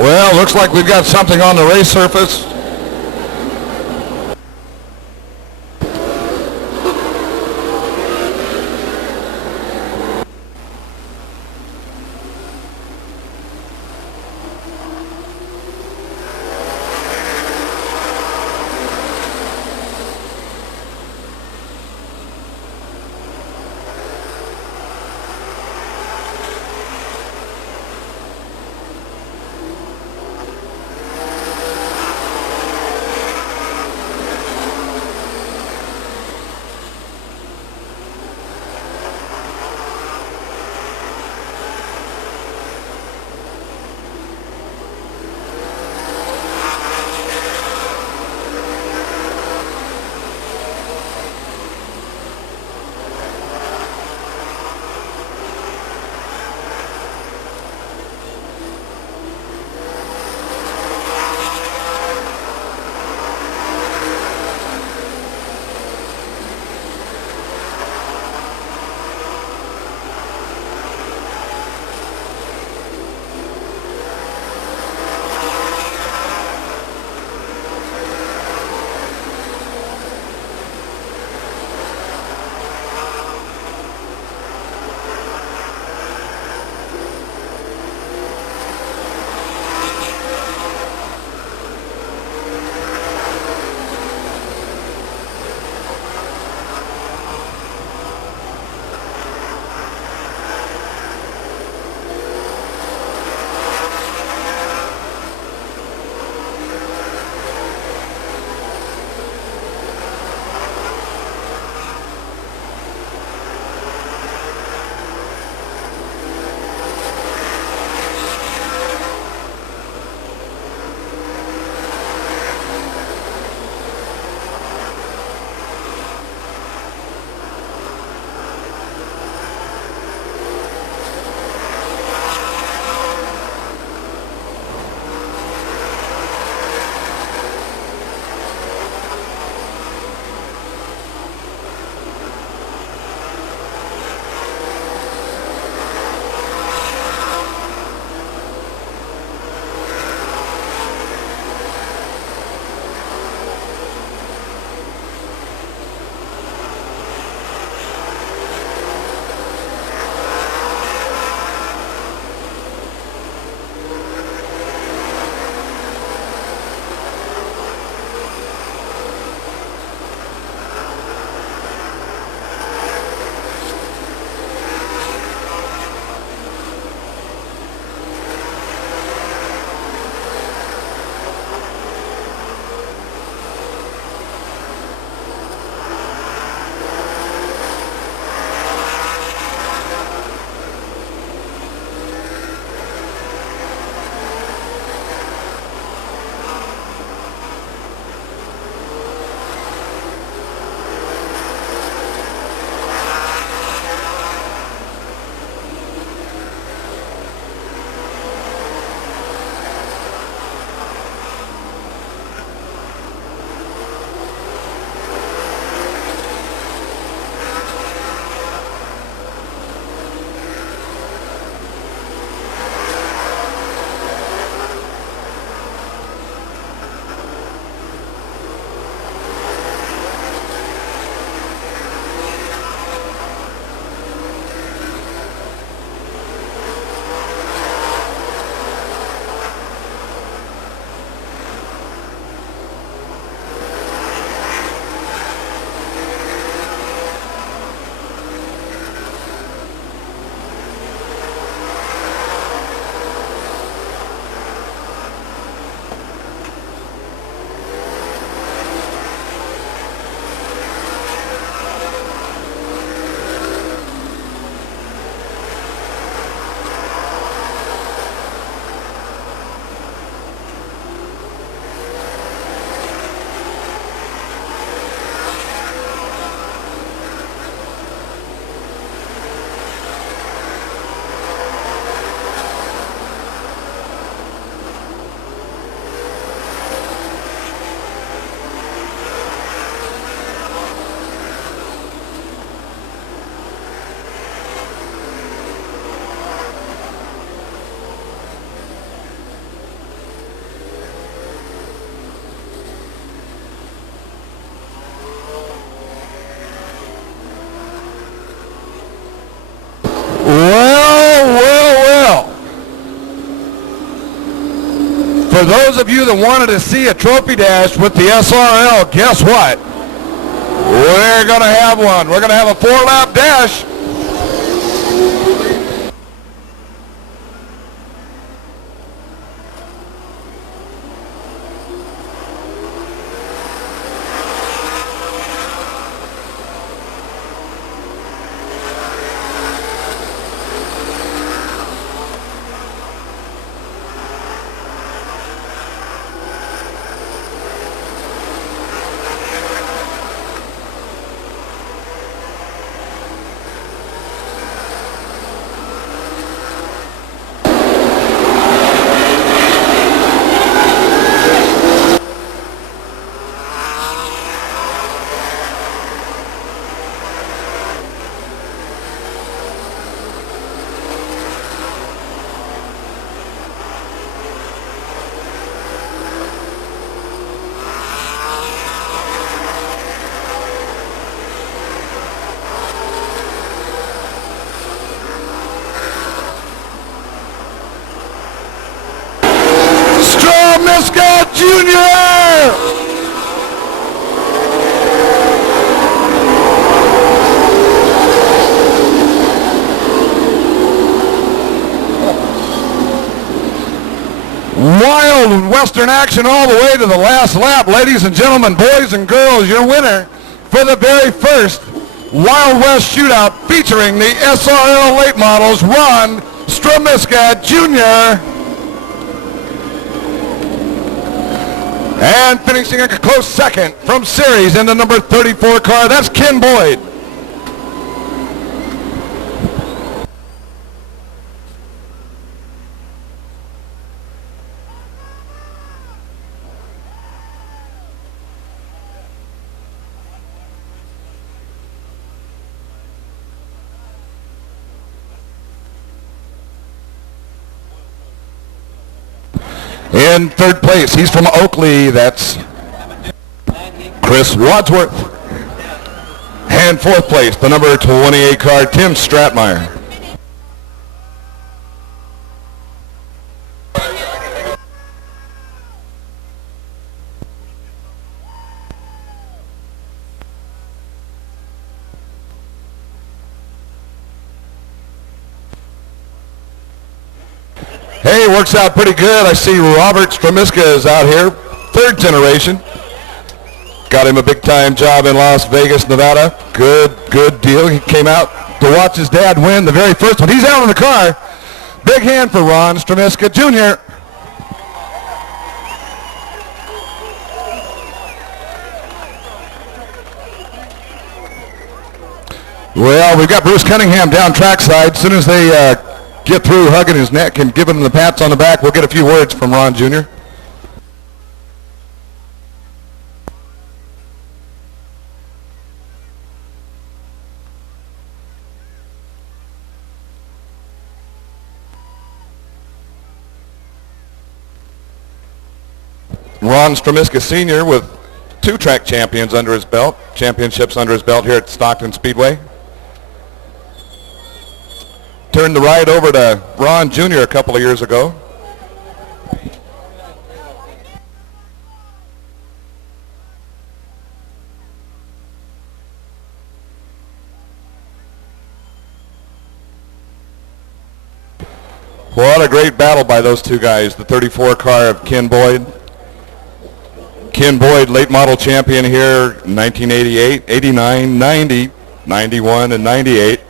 Well, looks like we've got something on the race surface. For those of you that wanted to see a trophy dash with the SRL, guess what? We're going to have one. We're going to have a 4-lap dash. Junior! Wild Western action all the way to the last lap. Ladies and gentlemen, boys and girls, your winner for the very first Wild West Shootout featuring the SRL late models, Ron Stromiska Jr. And finishing a close second from series in the number 34 car, that's Ken Boyd. In third place, he's from Oakley, that's Chris Wadsworth. And fourth place, the number 28 car, Tim Stratmeyer. Hey, works out pretty good. I see Robert Stromiska is out here, third generation. Got him a big-time job in Las Vegas, Nevada. Good deal. He came out to watch his dad win the very first one. He's out in the car. Big hand for Ron Stromiska Jr. Well, we've got Bruce Cunningham down trackside. As soon as they get through hugging his neck and giving him the pats on the back, we'll get a few words from Ron Jr. Ron Stromiska Sr. with 2 track championships under his belt here at Stockton Speedway. Turned the ride over to Ron Jr. a couple of years ago. What a great battle by those two guys. The 34 car of Ken Boyd. Ken Boyd, late model champion here in 1988, 89, 90, 91, and 98.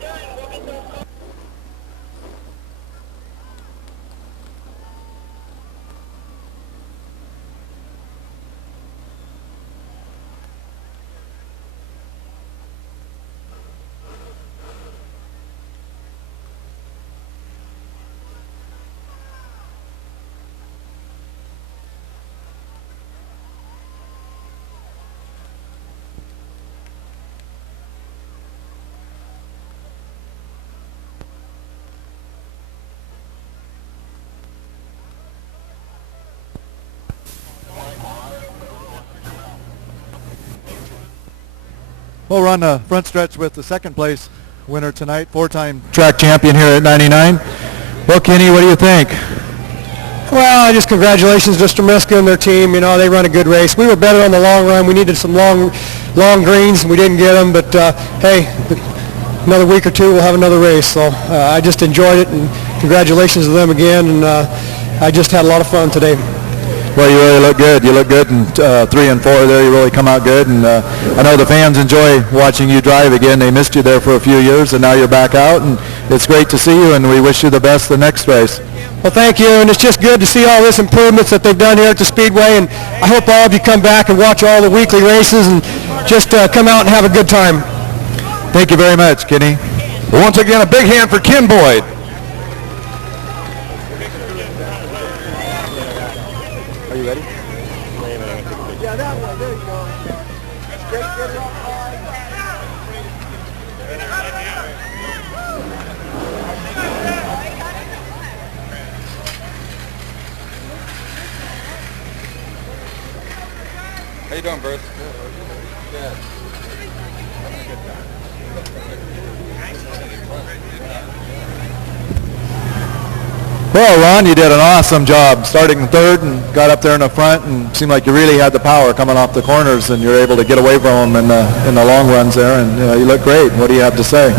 We'll run the front stretch with the second place winner tonight, 4-time track champion here at 99. Well, Kenny, what do you think? Well, just congratulations to Mr. Miska and their team. You know, they run a good race. We were better on the long run. We needed some long greens, and we didn't get them. But, hey, another week or two, we'll have another race. So I just enjoyed it, and congratulations to them again. And I just had a lot of fun today. Well, you really look good. You look good in 3 and 4 there. You really come out good. And I know the fans enjoy watching you drive again. They missed you there for a few years, and now you're back out. And it's great to see you, and we wish you the best the next race. Well, thank you, and it's just good to see all this improvements that they've done here at the Speedway, and I hope all of you come back and watch all the weekly races and just come out and have a good time. Thank you very much, Kenny. Once again, a big hand for Ken Boyd. Are you ready? Yeah, that one. There you go. How you doing, Bruce? Well, Ron, you did an awesome job starting third and got up there in the front and seemed like you really had the power coming off the corners and you're able to get away from them in the long runs there, and you look great. What do you have to say?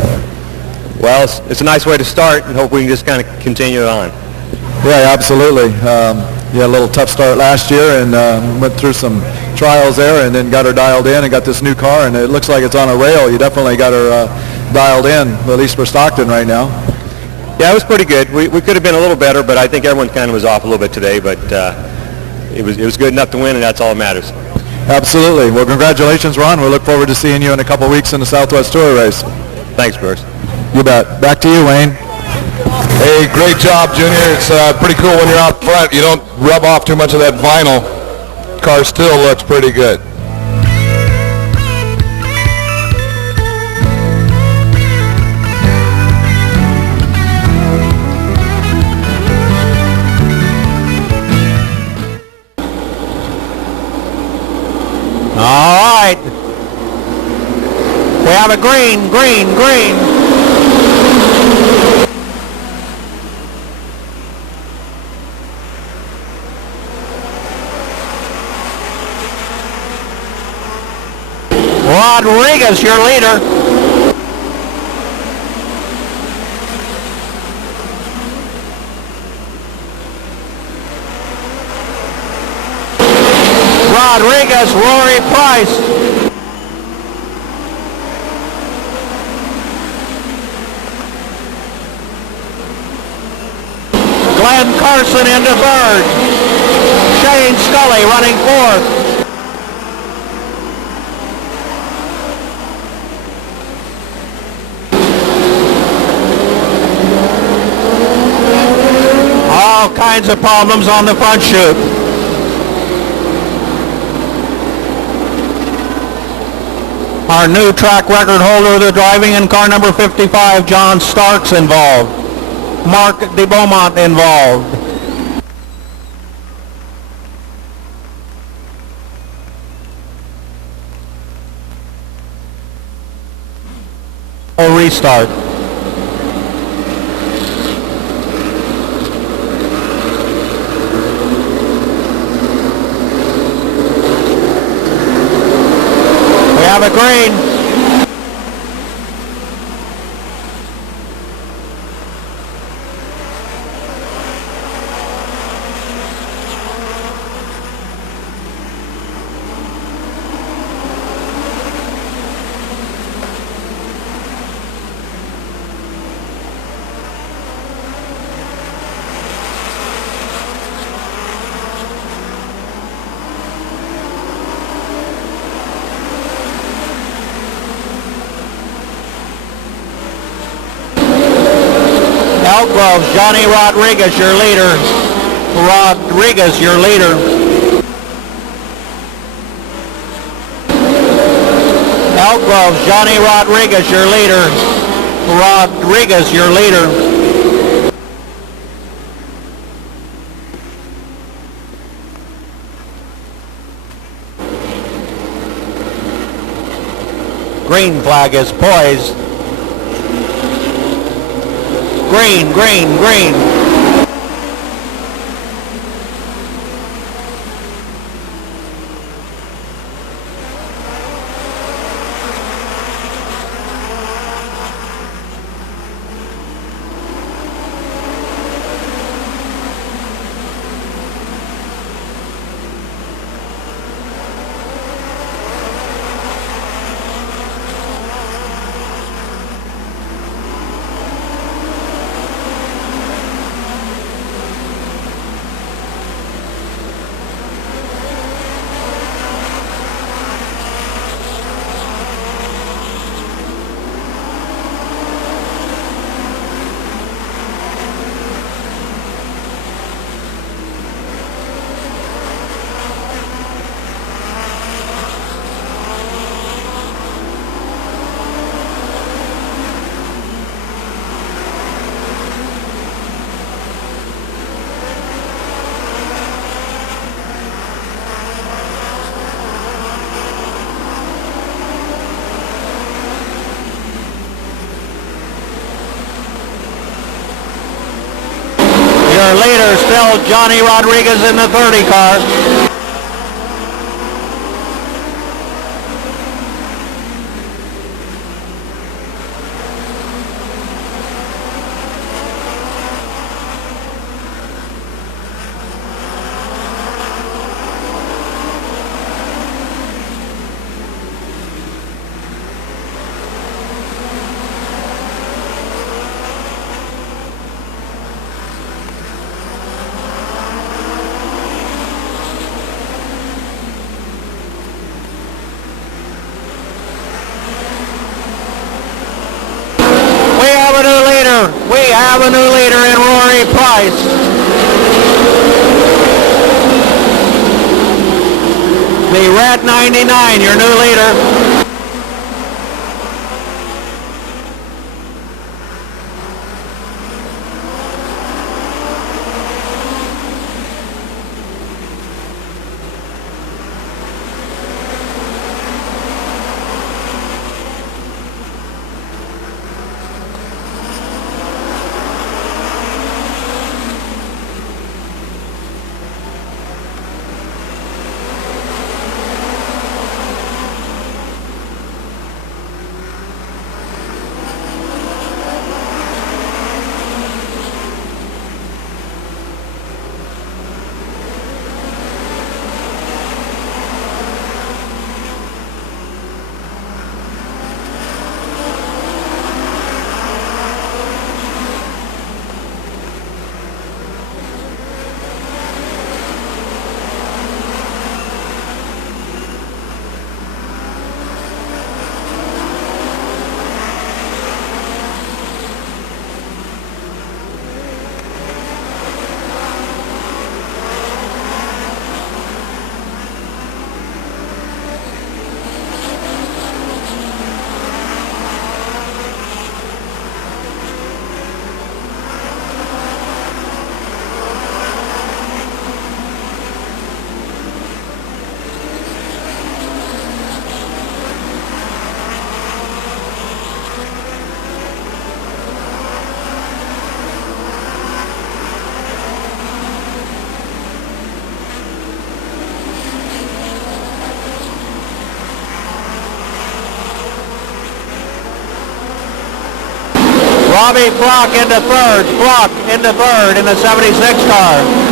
Well, it's a nice way to start and hope we can just kind of continue it on. Yeah, absolutely. You had a little tough start last year and went through some trials there and then got her dialed in and got this new car, and it looks like it's on a rail. You definitely got her dialed in, at least for Stockton right now. Yeah, it was pretty good. We could have been a little better, but I think everyone kind of was off a little bit today, but it was good enough to win, and that's all that matters. Absolutely. Well, congratulations, Ron. We look forward to seeing you in a couple weeks in the Southwest Tour race. Thanks, Bruce. You bet. Back to you, Wayne. Hey, great job, Junior. It's pretty cool when you're out front. You don't rub off too much of that vinyl. Car still looks pretty good. All right. We have a green. Rodriguez, your leader. Rodriguez, Rory Price. Glenn Carson into third. Shane Scully running fourth. All kinds of problems on the front chute. Our new track record holder, the driving in car number 55, John Starks, involved. Mark de Beaumont involved. A restart. We have a green. Elk Groves, Johnny Rodriguez, your leader. Rodriguez, your leader. Elk Groves, Johnny Rodriguez, your leader. Rodriguez, your leader. Green flag is poised. Green. infield. Johnny Rodriguez in the 30 car. We have a new leader in Rory Price. The Red 99, your new leader. Robbie Flock into third. Flock into third in the 76 car.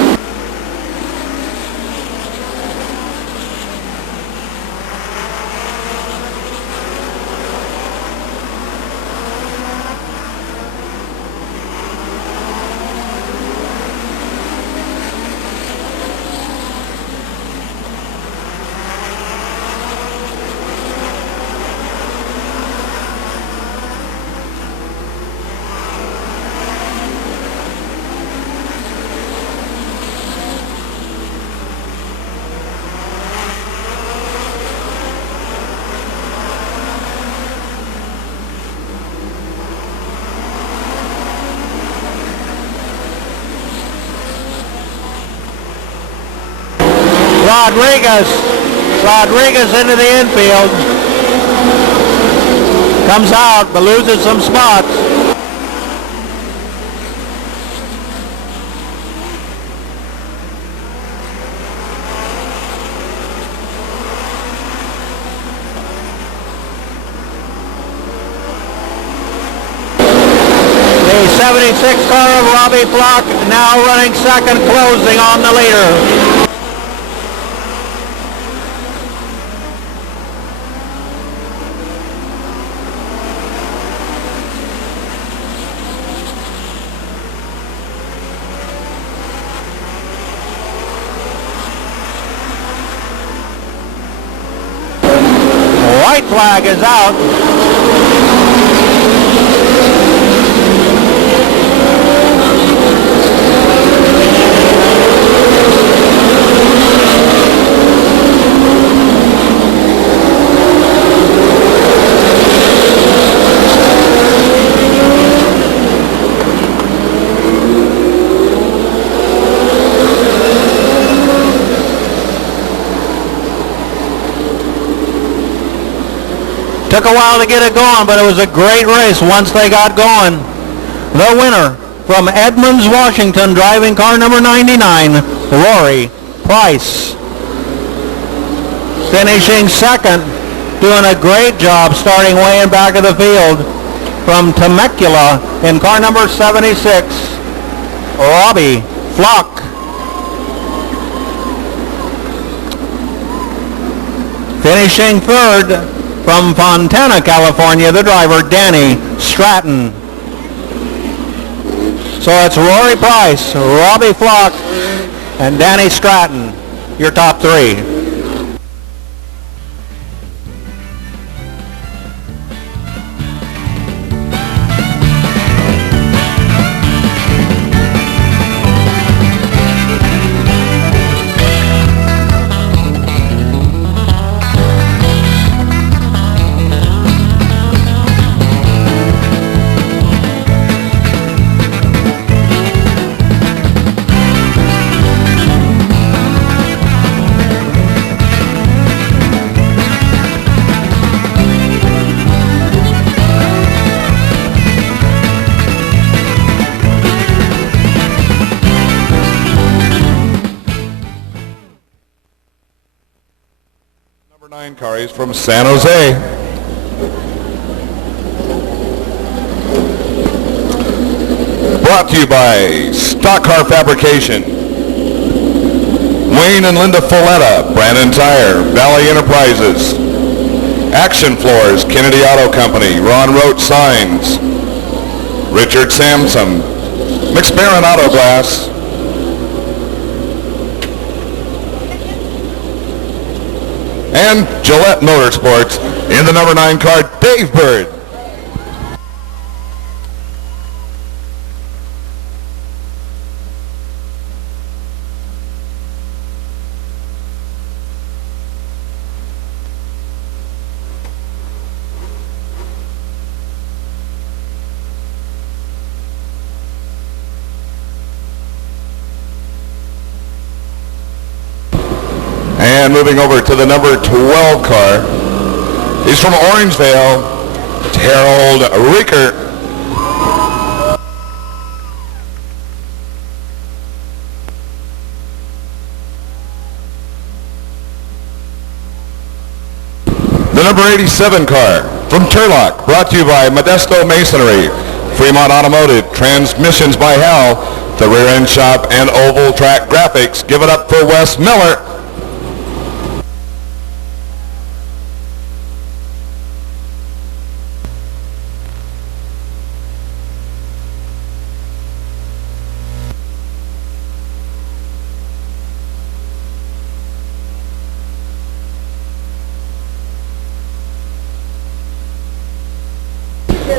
Rodriguez into the infield. Comes out but loses some spots. The 76 car of Robbie Flock now running second, closing on the leader. White flag is out. Took a while to get it going, but it was a great race once they got going. The winner from Edmonds, Washington, driving car number 99, Rory Price. Finishing second, doing a great job starting way in back of the field from Temecula in car number 76, Robbie Flock. Finishing third from Fontana, California, the driver Danny Stratton. So it's Rory Price, Robbie Flock, and Danny Stratton, your top three. Number 9 car is from San Jose. Brought to you by Stock Car Fabrication, Wayne and Linda Folletta, Brandon Tire, Valley Enterprises, Action Floors, Kennedy Auto Company, Ron Roach Signs, Richard Sampson, McSparran Auto Glass, and Gillette Motorsports. In the number 9 car, Dave Bird. And moving over to the number 12 car, he's from Orangevale, it's Harold Rieker. The number 87 car from Turlock, brought to you by Modesto Masonry, Fremont Automotive, Transmissions by Hal, the Rear End Shop, and Oval Track Graphics. Give it up for Wes Miller.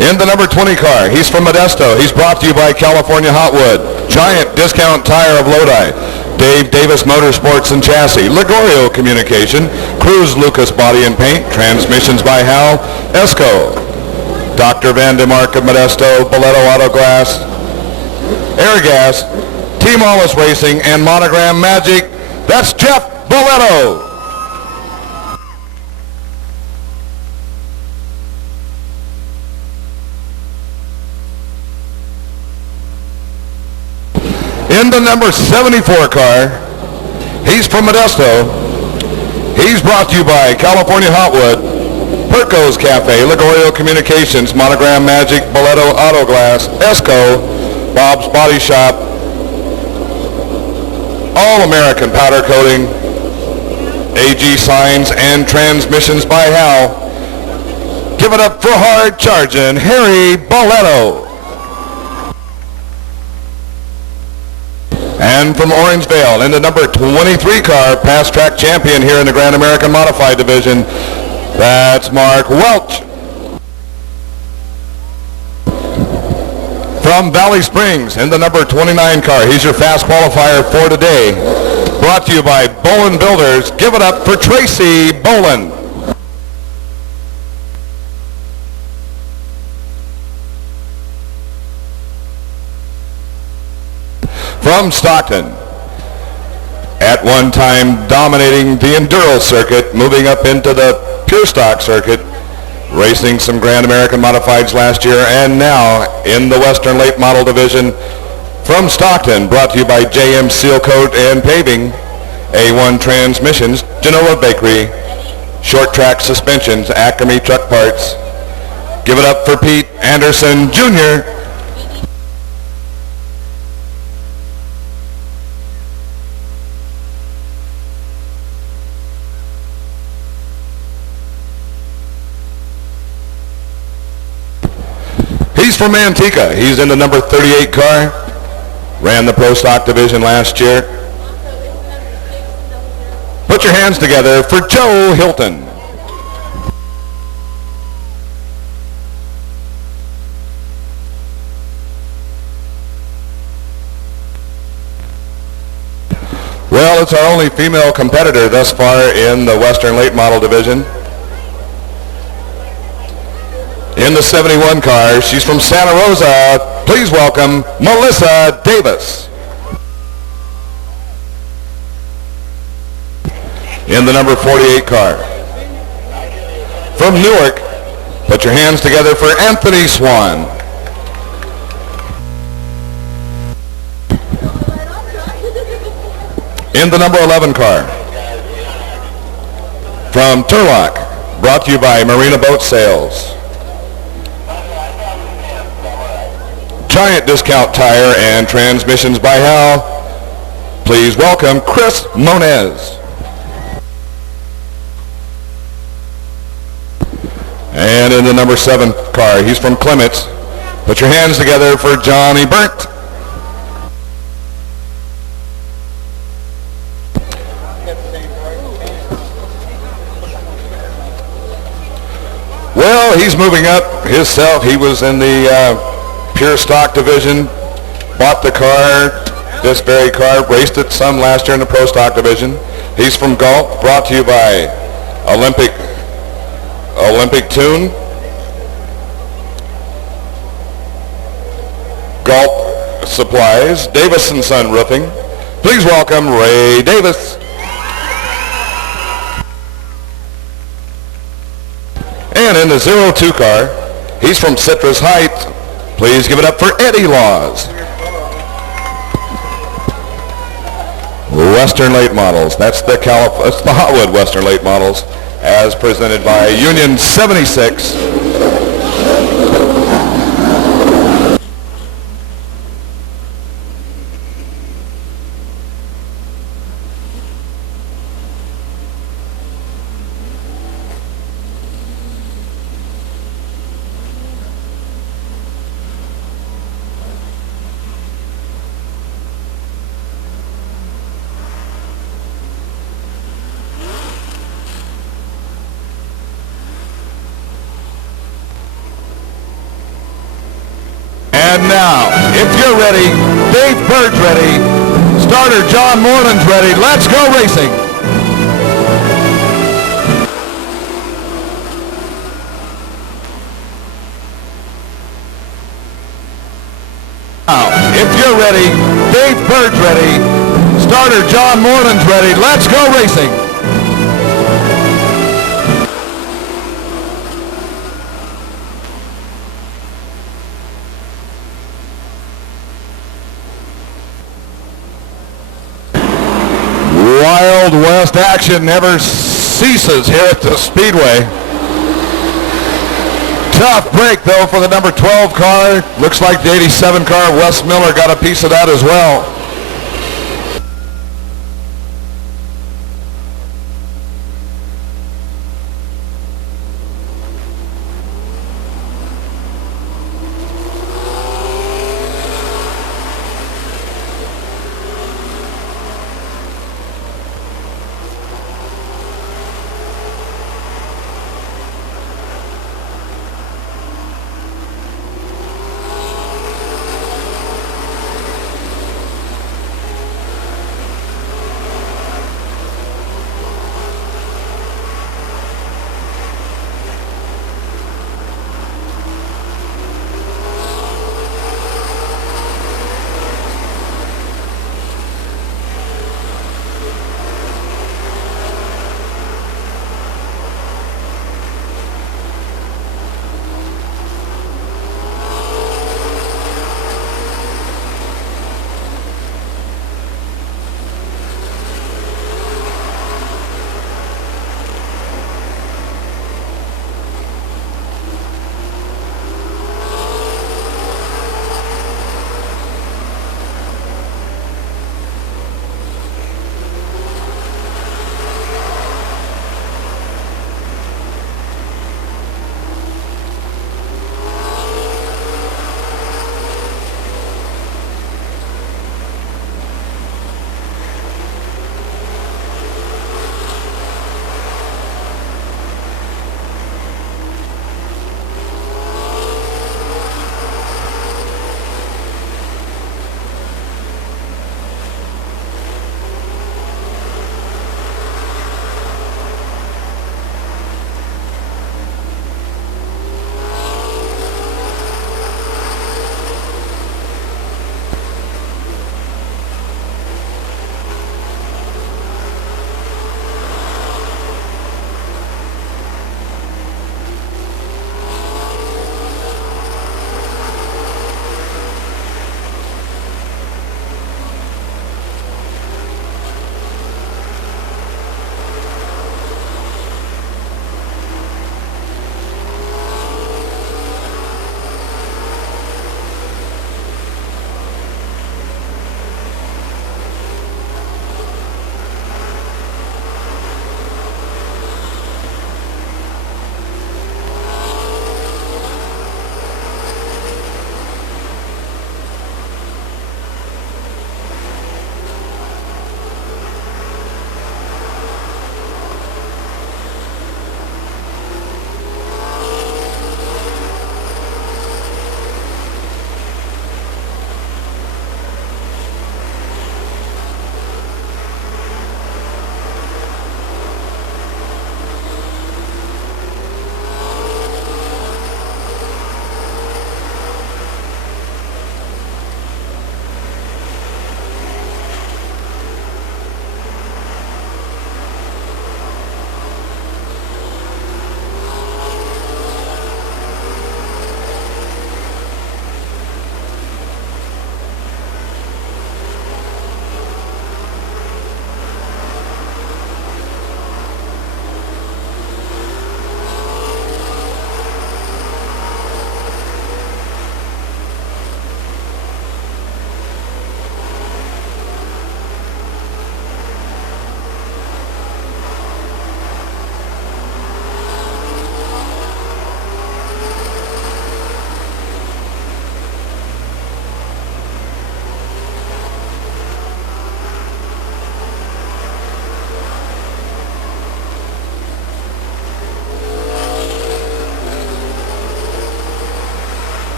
In the number 20 car, he's from Modesto. He's brought to you by California Hotwood, Giant Discount Tire of Lodi, Dave Davis Motorsports and Chassis, Ligorio Communication, Cruz Lucas Body and Paint, Transmissions by Hal, Esco, Dr. Van DeMark of Modesto, Boleto Auto Glass, Airgas, Team Wallace Racing, and Monogram Magic. That's Jeff Boleto. In the number 74 car, he's from Modesto. He's brought to you by California Hotwood, Perco's Cafe, Ligorio Communications, Monogram Magic, Boleto Auto Glass, Esco, Bob's Body Shop, All American Powder Coating, AG Signs, and Transmissions by Hal. Give it up for hard charging Harry Boleto. And from Orangevale, in the number 23 car, past track champion here in the Grand American Modified Division, that's Mark Welch. From Valley Springs, in the number 29 car, he's your fast qualifier for today. Brought to you by Bolin Builders. Give it up for Tracy Bolin. From Stockton, at one time dominating the Enduro circuit, moving up into the Pure Stock circuit, racing some Grand American Modifieds last year, and now in the Western Late Model Division from Stockton, brought to you by JM Seal Coat and Paving, A1 Transmissions, Genoa Bakery, Short Track Suspensions, Acme Truck Parts. Give it up for Pete Anderson Jr. He's from Manteca. He's in the number 38 car. Ran the Pro Stock Division last year. Put your hands together for Joe Hilton. Well, it's our only female competitor thus far in the Western Late Model Division. In the 71 car, she's from Santa Rosa. Please welcome Melissa Davis. In the number 48 car, from Newark, put your hands together for Anthony Swan. In the number 11 car, from Turlock, brought to you by Marina Boat Sales. Giant Discount Tire and Transmissions by Hal. Please welcome Chris Moniz. And in the number 7 car, he's from Clements. Put your hands together for Johnny Burnt. Well, he's moving up himself. He was in the Pure Stock Division, bought the car, this very car, raced it some last year in the Pro Stock Division. He's from Gulf, brought to you by Olympic Tune, Gulf Supplies, Davis & Son Roofing. Please welcome Ray Davis. And in the 02 car, he's from Citrus Heights. Please give it up for Eddie Laws. Western Late Models. That's the Hotwood Western Late Models, as presented by Union 76. And now, if you're ready, Dave Bird's ready, starter John Moreland's ready, let's go racing. Now, if you're ready, Dave Bird's ready, starter John Moreland's ready, let's go racing. Wild West action never ceases here at the Speedway. Tough break, though, for the number 12 car. Looks like the 87 car, Wes Miller, got a piece of that as well.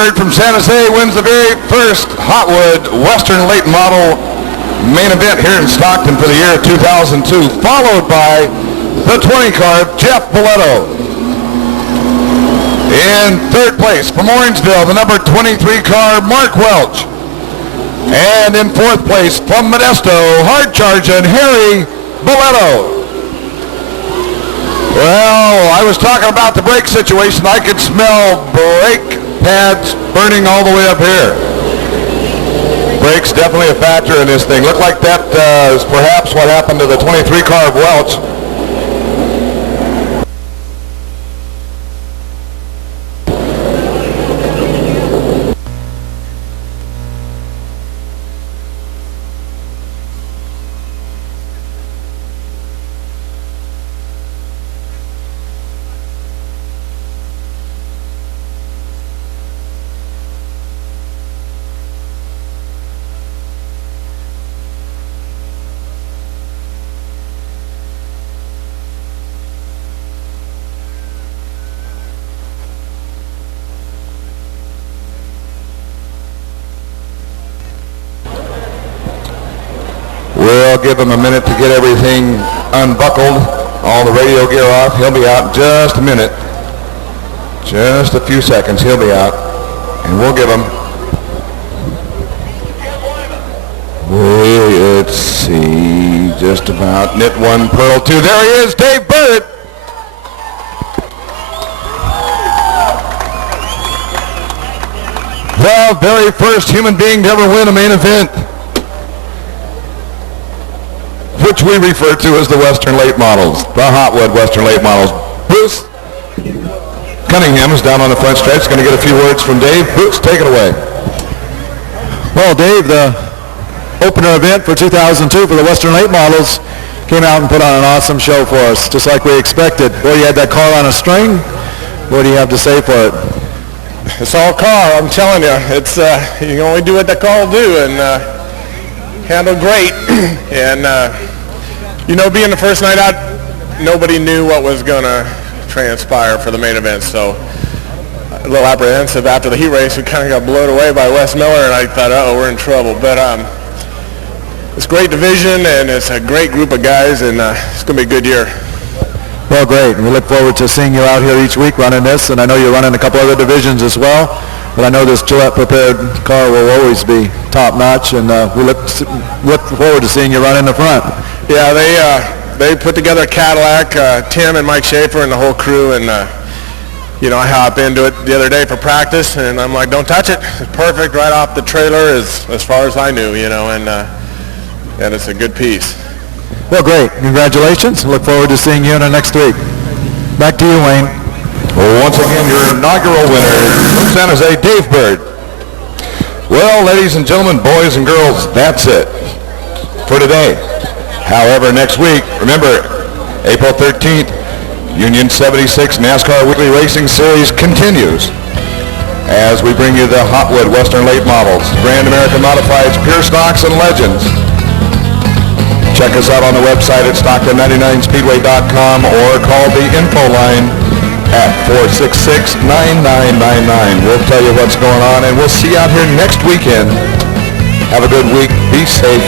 Bird from San Jose wins the very first Hotwood Western Late Model main event here in Stockton for the year 2002, followed by the 20 car, Jeff Boletto. In third place from Orangeville, the number 23 car, Mark Welch. And in fourth place from Modesto, hard charging Harry Boletto. Well, I was talking about the brake situation. I could smell brake pads burning all the way up here. Brakes definitely a factor in this thing. Looked like that is perhaps what happened to the 23 car of Welch. We'll give him a minute to get everything unbuckled, all the radio gear off. He'll be out in just a minute. Just a few seconds, he'll be out. And we'll give him, let's see, just about knit one, pearl two. There he is, Dave Bird. The very first human being to ever win a main event, which we refer to as the Western Late Models, the Hotwood Western Late Models. Bruce Cunningham is down on the front stretch. Going to get a few words from Dave. Bruce, take it away. Well, Dave, the opener event for 2002 for the Western Late Models came out and put on an awesome show for us, just like we expected. Boy, you had that car on a string. What do you have to say for it? It's all car, I'm telling you. It's you can only do what the car will do, and handled great. And you know, being the first night out, nobody knew what was going to transpire for the main event, so a little apprehensive after the heat race. We kind of got blown away by Wes Miller, and I thought, uh-oh, we're in trouble. But it's a great division, and it's a great group of guys, and it's going to be a good year. Well, great. And we look forward to seeing you out here each week running this, and I know you're running a couple other divisions as well, but I know this Gillette-prepared car will always be top-notch, and we look forward to seeing you run in the front. Yeah, they put together a Cadillac, Tim and Mike Schaefer and the whole crew, and you know, I hop into it the other day for practice, and I'm like, don't touch it. It's perfect right off the trailer as far as I knew, you know, and it's a good piece. Well, great. Congratulations. Look forward to seeing you next week. Back to you, Wayne. Well, once again, your inaugural winner from San Jose, Dave Bird. Well, ladies and gentlemen, boys and girls, that's it for today. However, next week, remember, April 13th, Union 76 NASCAR Weekly Racing Series continues as we bring you the Hotwood Western Late Models, Grand American Modifieds, Pure Stocks, and Legends. Check us out on the website at Stockton99Speedway.com or call the info line at 466-9999. We'll tell you what's going on, and we'll see you out here next weekend. Have a good week. Be safe.